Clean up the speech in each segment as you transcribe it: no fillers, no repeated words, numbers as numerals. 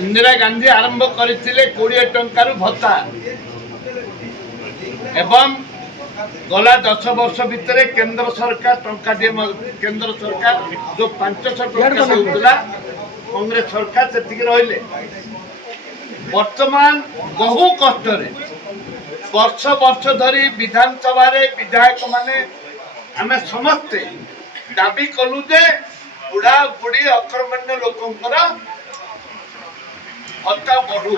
इंदिरा गांधी आरंभ करथिले 20 टंकार भत्ता एवं गला 10 वर्ष भितर केंद्र सरकार टंका केंद्र सरकार जो 500 टंका देउतला कांग्रेस सरकार से रहिले वर्तमान बहु कष्ट वर्ष वर्ष धरी विधानसभा विधायक माने आम समस्ते दाबी कलु जे बुढ़ा बुढ़ी अकर्मण्य लोकंकर भत्ता बढ़ू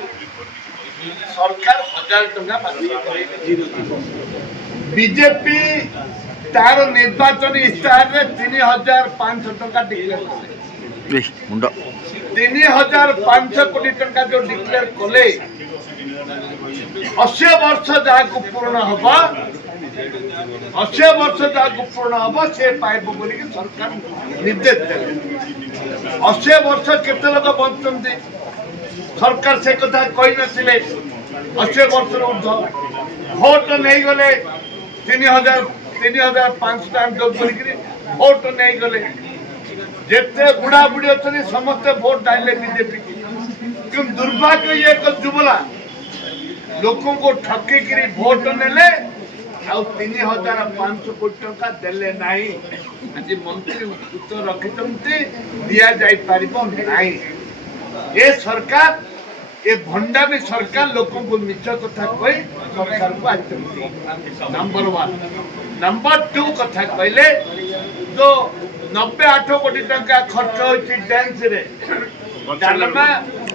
सरकार 1000 टंका बीजेपी तार निर्वाचन इस्ताहार में 3500 टंका डिक्लेयर कले 3500 कोटी टंका जो डिक्लेयर कले 80 वर्ष जहाँ पूर्ण हवा 80 वर्ष जहाँ पूर्ण हवा से पाइब बोली सरकार निर्देश देले 80 वर्ष केते लोक बंचते सरकार से कथा कही नथिले 80 वर्ष ऊर्ध्व भोट नहीं गले 3500 टाइम जो भोट नहीं गले जिते बुढ़ा बुढ़ी अच्छे समस्ते भोट डाले बीजेपी क्यों दुर्भाग्य ये जुबला लोकों को ठकिक भोट नेले आउ 3500 कोटी टंका देले नाही आज मंत्री उत्तर रखितंती दिया जाई परिबो नाही ए सरकार ये भंडामी सरकार लोकों को मिछ कथा कही सरकार को आचंती नंबर 1 नंबर 2 कथा कहले जो 98 कोटी टंका खर्च होची डांस रे डालमा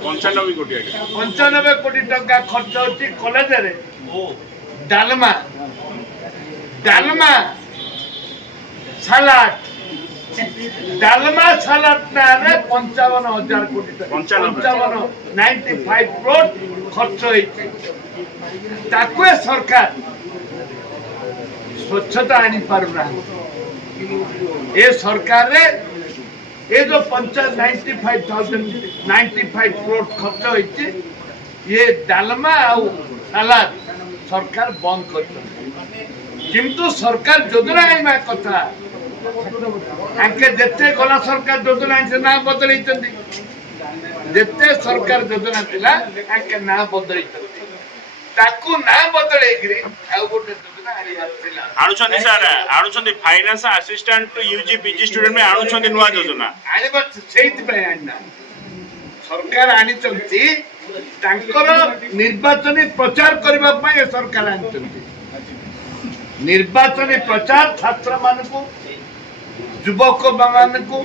95 कोटी टंका खर्च होची कॉलेज रे डालमा डालमा सलाद डालमा सलाद ना रे 55000 कोटी टंका 95 करोड़ खर्च होची ताको सरकार स्वच्छता आनी पारुना ये सरकार रे ये जो 95 करोड़ खर्च होती ये डालमा आउ सलाद सरकार बंद कर किंतु सरकार योजना आईमा कथा आके जेते गला सरकार योजना से ना बदलई जेते सरकार योजना थिला आके ना बदलई ताकू ना बदलई गिरी आउ गोटे आणुछंदी सर आणुछंदी finance assistant to UG PG student में आणुछंदी नुवा योजना आनिबा सेहित पे आना सरकार आनी चंती तांकर निर्वाचन प्रचार करबा पय सरकार आनी चंती निर्वाचन प्रचार छात्र मान को युवक मान को